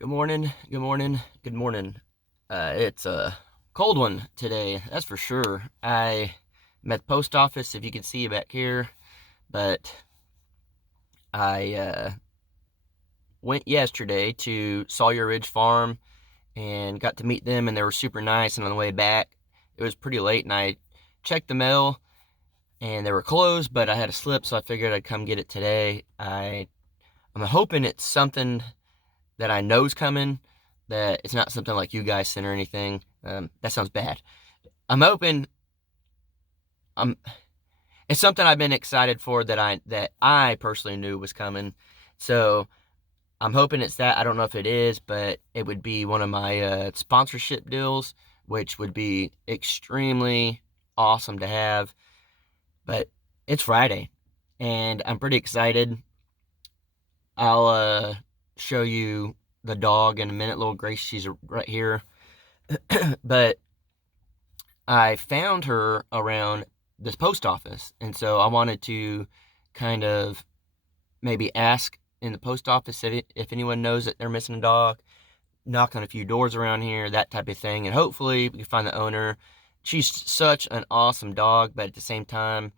Good morning, good morning, good morning. It's a cold one today, that's for sure. I'm at the post office, if you can see back here, but I went yesterday to Sawyer Ridge Farm and got to meet them, and they were super nice. And on the way back, it was pretty late, and I checked the mail, and they were closed, but I had a slip, so I figured I'd come get it today. I'm hoping it's something that I know's coming, that it's not something like you guys sent or anything. That sounds bad. I'm hoping I'm it's something I've been excited for that I personally knew was coming. So I'm hoping it's that. I don't know if it is, but it would be one of my sponsorship deals, which would be extremely awesome to have. But it's Friday, and I'm pretty excited. I'll show you the dog in a minute. Little Gracie, she's right here. But I found her around this post office, and so I wanted to kind of maybe ask in the post office if anyone knows that they're missing a dog, knock on a few doors around here, that type of thing, and hopefully we can find the owner. She's such an awesome dog, but at the same time,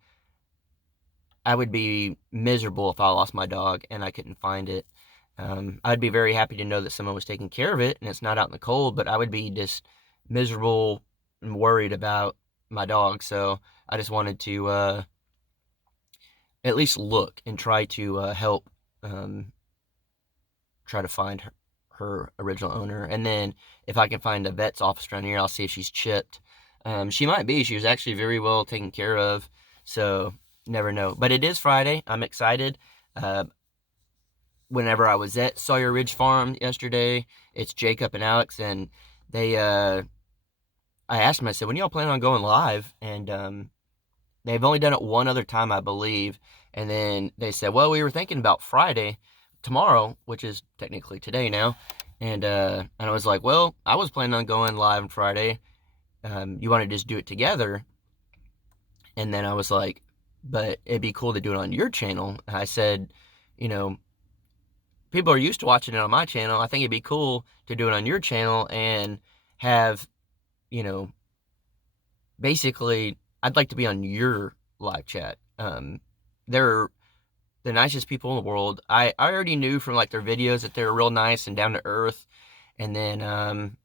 I would be miserable if I lost my dog and I couldn't find it. I'd be very happy to know that someone was taking care of it and it's not out in the cold, but I would be just miserable and worried about my dog. So I just wanted to at least look and try to help um, try to find her original owner. And then if I can find a vet's office around here, I'll see if she's chipped. She might be. She was actually very well taken care of. So never know. But it is Friday. I'm excited. Whenever I was at Sawyer Ridge Farm yesterday, it's Jacob and Alex, and they I asked them, I said, when y'all plan on going live? And they've only done it one other time, I believe. And then they said, well, we were thinking about Friday, tomorrow, which is technically today now. And I was like, well, I was planning on going live on Friday. You want to just do it together? And then I was like, but it'd be cool to do it on your channel. I said, you know, people are used to watching it on my channel. I think it'd be cool to do it on your channel and have, you know, basically, I'd like to be on your live chat. They're the nicest people in the world. I already knew from like their videos that they were real nice and down to earth. And then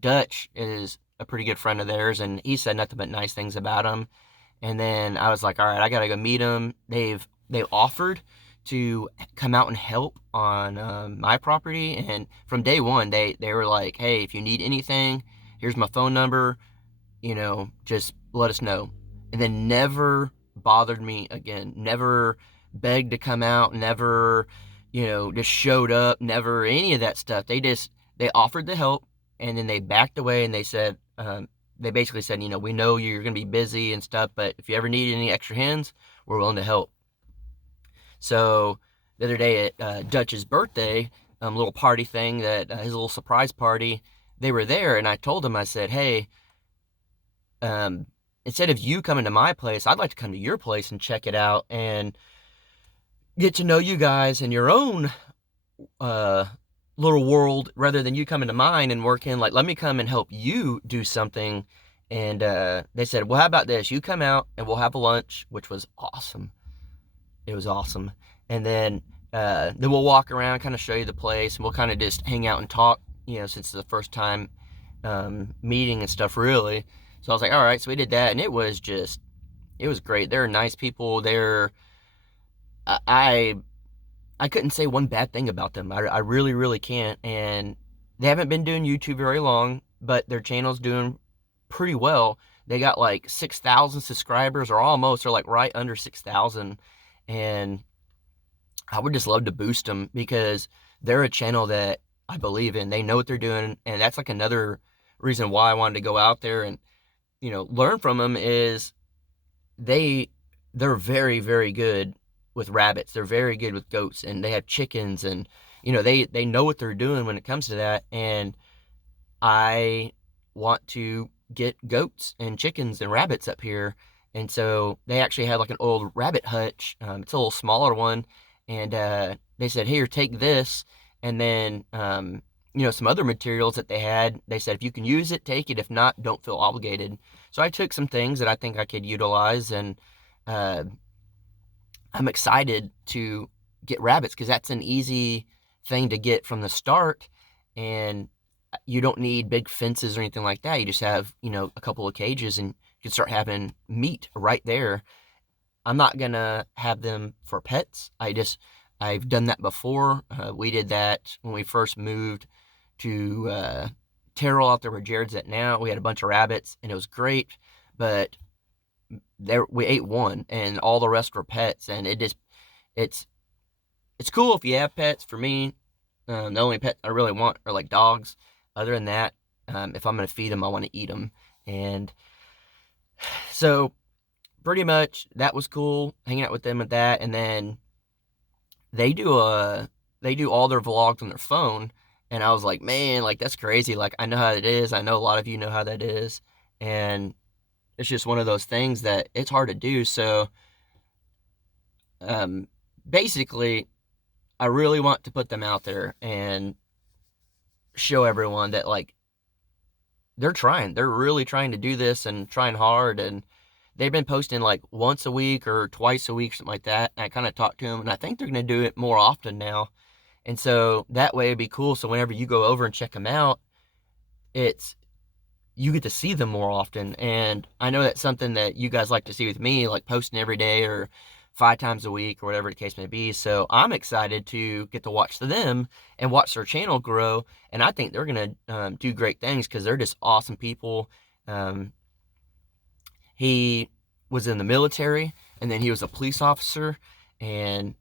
Dutch is a pretty good friend of theirs, and he said nothing but nice things about them. And then I was like, all right, I gotta go meet them. They offered to come out and help on my property, and from day one, they were like, hey, if you need anything, here's my phone number. Just let us know. And then never bothered me again. Never begged to come out. Never, just showed up. Never any of that stuff. They offered the help, and then they backed away, and they said, they basically said, we know you're going to be busy and stuff, but if you ever need any extra hands, we're willing to help. So the other day at Dutch's birthday, little party thing, that his little surprise party, they were there, and I told him, I said, hey, instead of you coming to my place, I'd like to come to your place and check it out and get to know you guys in your own little world rather than you coming to mine and working. Like, let me come and help you do something. And they said, well, how about this? You come out and we'll have a lunch, which was awesome. It was awesome. And then we'll walk around, kind of show you the place, and we'll kind of just hang out and talk, since it's the first time meeting and stuff, really. So I was like, all right, so we did that, and it was great. They're nice people. I couldn't say one bad thing about them. I really, really can't. And they haven't been doing YouTube very long, but their channel's doing pretty well. They got like 6,000 subscribers, or almost, or like right under 6,000. And I would just love to boost them because they're a channel that I believe in. They know what they're doing, and that's like another reason why I wanted to go out there and learn from them. Is they're very, very good with rabbits. They're very good with goats, and they have chickens, and they know what they're doing when it comes to that. And I want to get goats and chickens and rabbits up here. And so they actually had like an old rabbit hutch. It's a little smaller one. And they said, here, take this. And then, some other materials that they had, they said, if you can use it, take it. If not, don't feel obligated. So I took some things that I think I could utilize, and uh, I'm excited to get rabbits because that's an easy thing to get from the start. And you don't need big fences or anything like that. You just have, a couple of cages, and you can start having meat right there. I'm not gonna have them for pets. I've done that before. We did that when we first moved to Terrell out there where Jared's at now. We had a bunch of rabbits and it was great, but there we ate one and all the rest were pets, and it's it's cool if you have pets. For me, the only pet I really want are like dogs. Other than that, if I'm gonna feed them, I want to eat them, and so pretty much that was cool hanging out with them with that. And then they do all their vlogs on their phone, and I was like, man, like that's crazy. Like I know how it is. I know a lot of you know how that is, and it's just one of those things that it's hard to do. So um, basically, I really want to put them out there and show everyone that like they're trying. They're really trying to do this and trying hard, and they've been posting like once a week or twice a week, something like that. And I kind of talked to them, and I think they're going to do it more often now. And so that way it'd be cool. So whenever you go over and check them out, it's you get to see them more often. And I know that's something that you guys like to see with me, like posting every day or 5 times a week or whatever the case may be. So I'm excited to get to watch them and watch their channel grow. And I think they're going to do great things because they're just awesome people. He was in the military, and then he was a police officer, and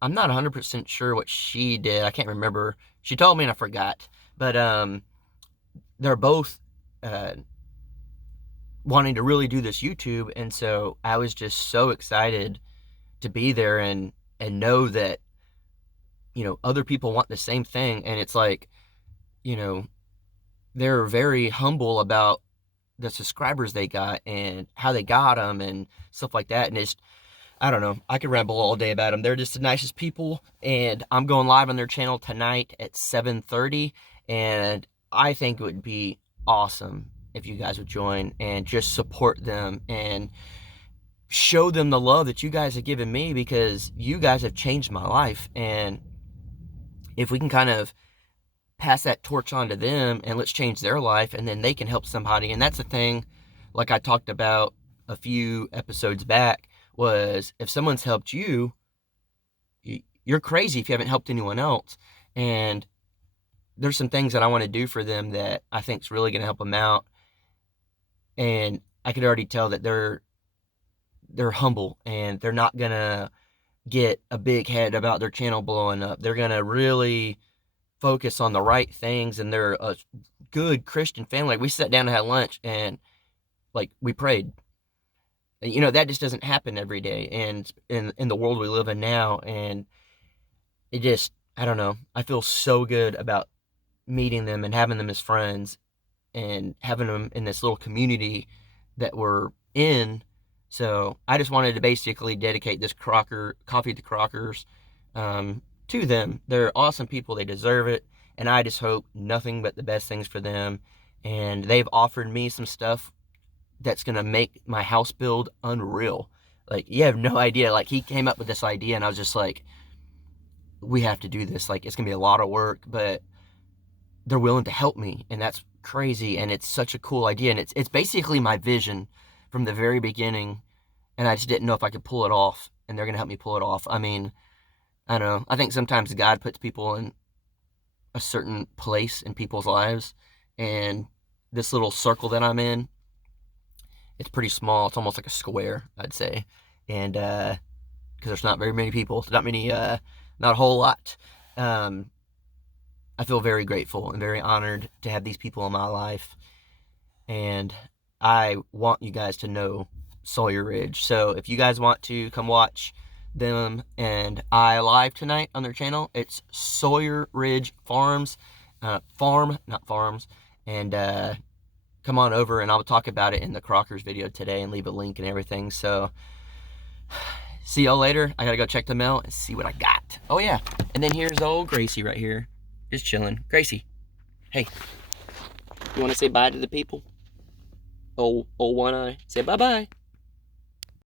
I'm not 100% sure what she did. I can't remember. She told me and I forgot. But they're both wanting to really do this YouTube, and so I was just so excited to be there and know that other people want the same thing. And it's like, they're very humble about the subscribers they got and how they got them and stuff like that. And it's, I don't know, I could ramble all day about them. They're just the nicest people, and I'm going live on their channel tonight at 7:30, and I think it would be awesome if you guys would join and just support them and show them the love that you guys have given me, because you guys have changed my life. And if we can kind of pass that torch on to them, and let's change their life, and then they can help somebody. And that's the thing, like I talked about a few episodes back, was if someone's helped you, you're crazy if you haven't helped anyone else. And there's some things that I want to do for them that I think is really going to help them out. And I could already tell that they're humble, and they're not going to get a big head about their channel blowing up. They're going to really focus on the right things, and they're a good Christian family. Like, we sat down and had lunch, and like we prayed. And, that just doesn't happen every day, and in the world we live in now. And it just, I don't know, I feel so good about meeting them and having them as friends and having them in this little community that we're in. So I just wanted to basically dedicate this Coffee at the Crockers to them. They're awesome people. They deserve it. And I just hope nothing but the best things for them. And they've offered me some stuff that's going to make my house build unreal. Like, you have no idea. Like, he came up with this idea, and I was just like, we have to do this. Like, it's going to be a lot of work, but they're willing to help me. And that's crazy. And it's such a cool idea. And it's basically my vision from the very beginning. And I just didn't know if I could pull it off. And they're going to help me pull it off. I mean, I don't know. I think sometimes God puts people in a certain place in people's lives. And this little circle that I'm in, it's pretty small. It's almost like a square, I'd say. And because there's not very many people, not a whole lot. I feel very grateful and very honored to have these people in my life. And I want you guys to know Sawyer Ridge. So if you guys want to come watch them and I live tonight on their channel, it's Sawyer Ridge Farms, farm, not farms. And come on over, and I'll talk about it in the Crockers video today and leave a link and everything. So see y'all later. I gotta go check the mail and see what I got. Oh yeah, and then here's old Gracie right here, just chilling. Gracie, hey, you wanna say bye to the people? Oh, One Eye, say bye-bye.